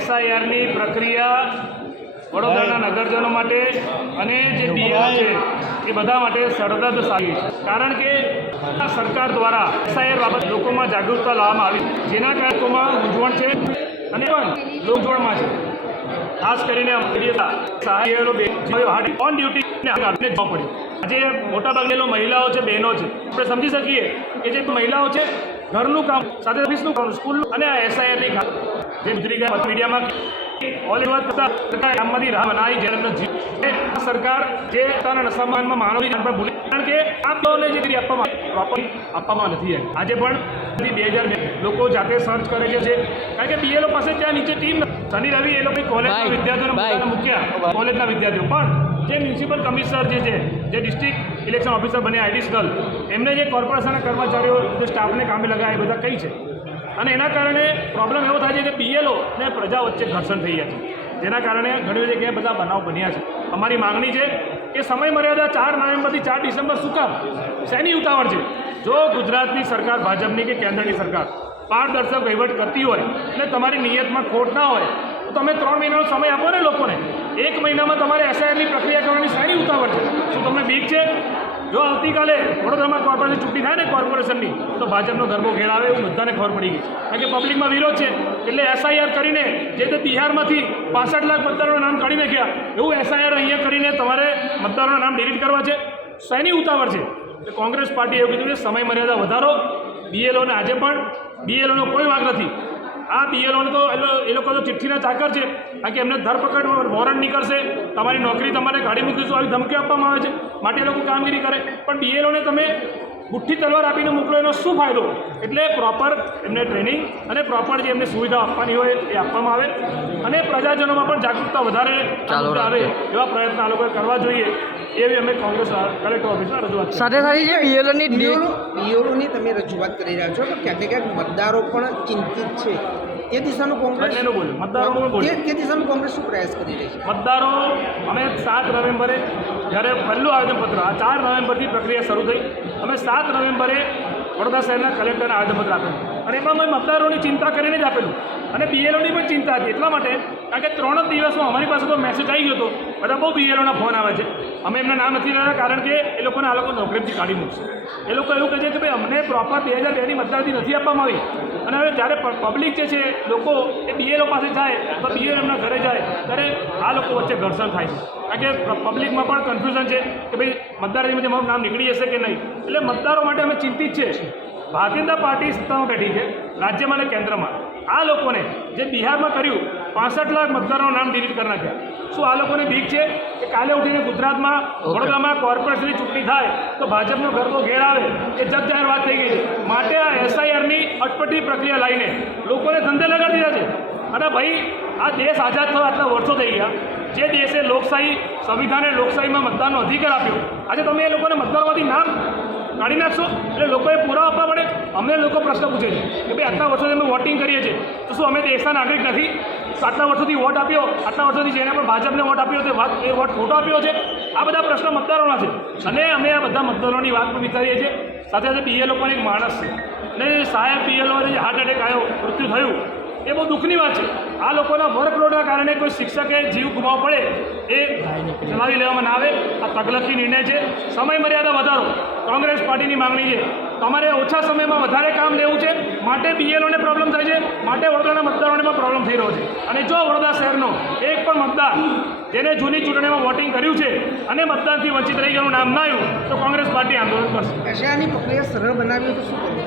એસઆઈઆરની પ્રક્રિયા વડોદરાના નગરજનો માટે અને જે બીએલઓ છે એ બધા માટે સરહદ સારી છે, કારણ કે સરકાર દ્વારા એસઆઈઆર બાબત લોકોમાં જાગૃતતા લાવવામાં આવી, જેના કારણે લોકોમાં મૂંઝવણ છે અને પણ મૂંઝવણમાં છે. ખાસ કરીને ઓન ડ્યુટીને જવા પડ્યું. આજે મોટાભાગની મહિલાઓ છે, બહેનો છે, આપણે સમજી શકીએ કે જે મહિલાઓ છે ઘરનું કામ સાથે ઓફિસનું કામ, સ્કૂલનું અને આ એસઆઈઆરની જે ગુજરી ગયા મીડિયામાં ઓલ એવા સરકાર કામમાંથી રાહ બનાવી જેને સરકાર જે પોતાના નશામાં માનવી જાણ પર ભૂલી, કારણ કે આ લોકોને જે ડિગ્રી આપવામાં નથી આવી. આજે પણ 2002 લોકો જાતે સર્ચ કરે છે, કારણ કે બીએલઓ પાસે ત્યાં નીચે ટીમ શનિ રવિ એ લોકો કોલેજના વિદ્યાર્થીઓને મૂક્યા, કોલેજના વિદ્યાર્થીઓ પણ જે મ્યુનિસિપલ કમિશનર જે છે, જે ડિસ્ટ્રિક્ટ ઇલેક્શન ઓફિસર બન્યા એડિશનલ, એમને જે કોર્પોરેશનના કર્મચારીઓ જે સ્ટાફને કામે લગાવ્યા એ બધા કઈ છે. અને એના કારણે પ્રોબ્લેમ એવો થાય છે કે બીએલઓ અને પ્રજા વચ્ચે ઘર્ષણ થઈ ગયા છે, જેના કારણે ઘણી બધી જગ્યાએ બધા બનાવ બન્યા છે. અમારી માગણી છે કે સમય મર્યાદા 4 નવેમ્બરથી 4 ડિસેમ્બર શું કામ, શેની ઉતાવળ છે? જો ગુજરાતની સરકાર, ભાજપની કે કેન્દ્રની સરકાર પારદર્શક વહીવટ કરતી હોય એટલે તમારી નિયતમાં ખોટ ના હોય તો તમે 3 મહિનાનો સમય આપો ને લોકોને. 1 મહિનામાં તમારે એસઆઈઆરની પ્રક્રિયા કરવાની શેની ઉતાવળ છે? શું તમને બીક છે? જો આવતીકાલે વડોદરામાં કોર્પોરેશન ચૂંટણી થાય ને કોર્પોરેશનની, તો ભાજપનો ગરબો ઘેર આવે એવું બધાને ખબર પડી ગઈ, કારણ કે પબ્લિકમાં વિરોધ છે. એટલે એસઆઈઆર કરીને જે તે બિહારમાંથી 65 લાખ મતદારોના નામ કાઢી નાખ્યા, એવું એસઆઈઆર અહીંયા કરીને તમારે મતદારોના નામ ડિલીટ કરવા છે. શેની ઉતાવળ છે? એટલે કોંગ્રેસ પાર્ટીએ એવું કીધું કે સમય મર્યાદા વધારો. બીએલઓને આજે પણ બીએલઓનો કોઈ વાંક નથી. આ બીએલઓને તો એ લોકો તો ચિઠ્ઠીના ચાકર છે, કારણ કે એમને ધરપકડ વોરંટ નીકળશે, તમારી નોકરી તમારે કાઢી મૂકીશું, આવી ધમકી આપવામાં આવે છે, માટે એ લોકો કામગીરી કરે. પણ બીએલઓને તમે ગુઠ્ઠી તલવાર આપીને મોકલો, એનો શું ફાયદો? એટલે પ્રોપર એમને ટ્રેનિંગ અને પ્રોપર જે એમને સુવિધા આપવાની હોય એ આપવામાં આવે અને પ્રજાજનોમાં પણ જાગૃતતા વધારે આવે એવા પ્રયત્ન આ લોકોએ કરવા જોઈએ, એવી અમે કોંગ્રેસ કલેક્ટર ઓફિસમાં રજૂઆત સાથે સાથે જે બીએલઓની તમે રજૂઆત કરી રહ્યા છો તો ક્યાંક ને ક્યાંક મતદારો પણ ચિંતિત છે. એ દિશાનું કોંગ્રેસ તે દિશાનું કોંગ્રેસ શું પ્રયાસ કરી રહી છે? મતદારો અમે 7 નવેમ્બરે જ્યારે પહેલું આવેદનપત્ર, આ 4 નવેમ્બરથી પ્રક્રિયા શરૂ થઈ, અમે 7 નવેમ્બરે વડોદરા શહેરના કલેક્ટરને આવેદનપત્ર આપેલું અને એમાં અમે મતદારોની ચિંતા કરીને જ આપેલું અને બીએલઓની પણ ચિંતા હતી. એટલા માટે કારણ કે 3 જ દિવસમાં અમારી પાસે તો મેસેજ આવી ગયો હતો, બધા બહુ બીએલઓના ફોન આવે છે. અમે એમના નામ નથી લેતા, કારણ કે એ લોકોને આ લોકો નોકરીથી કાઢી મૂકશે. એ લોકો એવું કહે છે કે ભાઈ અમને પ્રોપર 2002ની મતદારથી નથી આપવામાં આવી. અને હવે જ્યારે પબ્લિક જે છે, લોકો એ બીએલઓ પાસે જાય તો બીએલઓ એમના ઘરે જાય ત્યારે આ લોકો વચ્ચે ઘર્ષણ થાય છે, કારણ કે પબ્લિકમાં પણ કન્ફ્યુઝન છે કે ભાઈ મતદાર જેમાં મારું નામ નીકળી જશે કે નહીં. એટલે મતદારો માટે અમે ચિંતિત છે. ભારતીય જનતા પાર્ટી સત્તામાં બેઠી છે રાજ્યમાં અને કેન્દ્રમાં. આ લોકોને જે બિહારમાં કર્યું, 65 લાખ મતદારોનું નામ ડિલીટ કરી નાખ્યા. શું આ લોકોને બીક છે કે કાલે ઉઠીને ગુજરાતમાં વડોદરામાં કોર્પોરેશનની ચૂંટણી થાય તો ભાજપનો ગરબો ઘેર આવે? એ જગજાહેર વાત થઈ ગઈ છે. માટે આ એસઆઈઆરની અટપટી પ્રક્રિયા લાવીને લોકોને ધંધે લગાડી દીધા છે. અને ભાઈ આ દેશ આઝાદ થયો આટલા વર્ષો થઈ ગયા, જે દેશે લોકશાહી સંવિધાને લોકશાહીમાં મતદાનનો અધિકાર આપ્યો, આજે તમે એ લોકોને મતદારોમાંથી નામ કાઢી નાખશો? એટલે લોકોએ પુરાવા આપવા પડે. અમને લોકો પ્રશ્ન પૂછે છે કે ભાઈ આટલા વર્ષોથી અમે વોટિંગ કરીએ છીએ તો શું અમે દેશના નાગરિક નથી? આટલા વર્ષોથી વોટ આપ્યો, આટલા વર્ષોથી જેને પણ ભાજપને વોટ આપ્યો એ વોટ ખોટો આપ્યો છે? આ બધા પ્રશ્ન મતદારોના છે અને અમે આ બધા મતદારોની વાત પણ વિચારીએ છીએ. સાથે સાથે બીએલઓ પણ એક માણસ છે અને સાહેબ બીએલઓને જે હાર્ટ એટેક આવ્યો, મૃત્યુ થયું, એ બહુ દુઃખની વાત છે. આ લોકોના વર્કલોડના કારણે કોઈ શિક્ષકે જીવ ગુમાવવો પડે એ ચલાવી લેવામાં ના આવે. આ તકલફી નિર્ણય છે. સમય મર્યાદા વધારો કોંગ્રેસ પાર્ટીની માગણી છે. તમારે ઓછા સમયમાં વધારે કામ લેવું છે, માટે બીએલઓને પ્રોબ્લેમ થાય છે, માટે વડોદરાના મતદારોને પણ પ્રોબ્લેમ થઈ રહ્યો છે. અને જો વડોદરા શહેરનો એક પણ મતદાર જેને જૂની ચૂંટણીમાં વોટિંગ કર્યું છે અને મતદાનથી વંચિત રહી ગયાનું નામ ના આવ્યું તો કોંગ્રેસ પાર્ટી આંદોલન કરશે. એસઆઈઆરની પ્રક્રિયા સરળ બનાવી તો શું કરવું?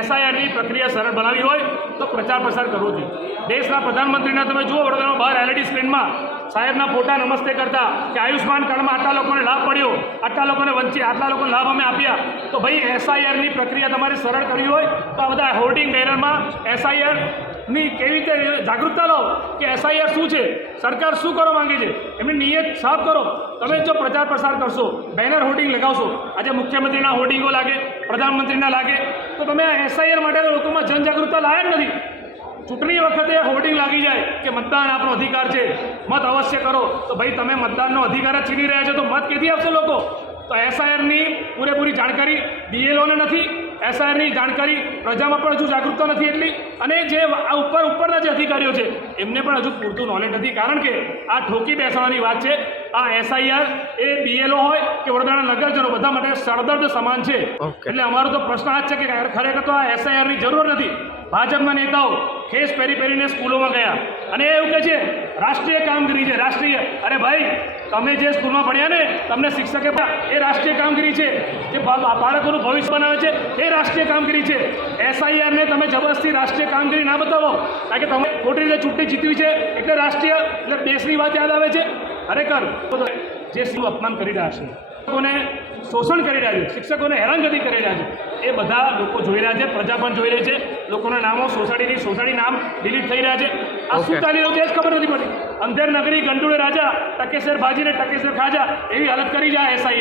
એસઆઈઆરની પ્રક્રિયા સરળ બનાવી હોય તો પ્રચાર પ્રસાર કરવો જોઈએ. દેશના પ્રધાનમંત્રીના તમે જુઓ વડોદરામાં બહાર એલઈડી સ્ક્રીનમાં સાહેબના ફોટા નમસ્તે કરતા કે આયુષ્માન કાર્ડમાં આટલા લોકોને લાભ પડ્યો, આટલા લોકોને વંચિત, આટલા લોકોને લાભ અમે આપ્યા. તો ભાઈ એસઆઈઆરની પ્રક્રિયા તમારે સરળ કરવી હોય તો આ બધા હોર્ડિંગ બેનરમાં એસઆઈઆરની કેવી રીતે જાગૃતતા લો કે એસઆઈઆર શું છે, સરકાર શું કરવા માંગે છે, એમની નિયત સાફ કરો. તમે જો પ્રચાર પ્રસાર કરશો, બેનર હોર્ડિંગ લગાવશો, આજે મુખ્યમંત્રીના હોર્ડિંગો લાગે, પ્રધાનમંત્રીના લાગે, તો તમે એસઆઈઆર માટે લોકોમાં જનજાગૃતતા લાયક નથી. ચૂંટણી વખતે હોર્ડિંગ લાગી જાય કે મતદાન આપણો અધિકાર છે, મત અવશ્ય કરો, તો ભાઈ તમે મતદાનનો અધિકાર જ છીની રહ્યા છો તો મત ક્યાંથી આપશો લોકો? તો એસઆઈઆરની પૂરેપૂરી જાણકારી બીએલઓને નથી, એસઆઈઆરની જાણકારી પ્રજામાં પણ હજુ જાગૃતતા નથી એટલી. અને જે આ ઉપરના જે અધિકારીઓ છે એમને પણ હજુ પૂરતું નોલેજ નથી, કારણ કે આ ઠોકી બેસવાની વાત છે. આ SIR એ BLO હોય કે વડોદરાના નગરજનો બધા માટે સરદર્દ સમાન છે. એટલે અમારો તો પ્રશ્ન આ જ છે કે ખરેખર તો આ SIRની જરૂર નથી. ભાજપના નેતાઓ ખેસ પહેરીને સ્કૂલોમાં ગયા અને એવું કહે છે રાષ્ટ્રીય કામગીરી છે, રાષ્ટ્રીય. અરે ભાઈ, તમે જે સ્કૂલમાં ભણ્યા ને, તમને શિક્ષકે એ રાષ્ટ્રીય કામગીરી છે, જે બાળકોનું ભવિષ્ય બનાવે છે એ રાષ્ટ્રીય કામગીરી છે. SIRને તમે જબરદસ્તી રાષ્ટ્રીય કામગીરી ના બતાવો, કારણ કે તમે ખોટી રીતે ચૂંટણી જીતવી છે એટલે રાષ્ટ્રીય, એટલે દેશની વાત યાદ આવે છે. ખરેખર જે શું અપમાન કરી રહ્યા છે, લોકોને શોષણ કરી રહ્યા છે, શિક્ષકોને હેરાનગતિ કરી રહ્યા છે, એ બધા લોકો જોઈ રહ્યા છે, પ્રજા પણ જોઈ રહી છે. લોકોના નામો સોસાયટી નામ ડિલીટ થઈ રહ્યા છે. આ શું ચાલી રહ્યું છે એ જ ખબર નથી પડતી. અંધેર નગરી, ગંડુડે રાજા, ટકેસર ભાજીને ટકેસર ખાજા એવી હાલત કરી જાય SIR.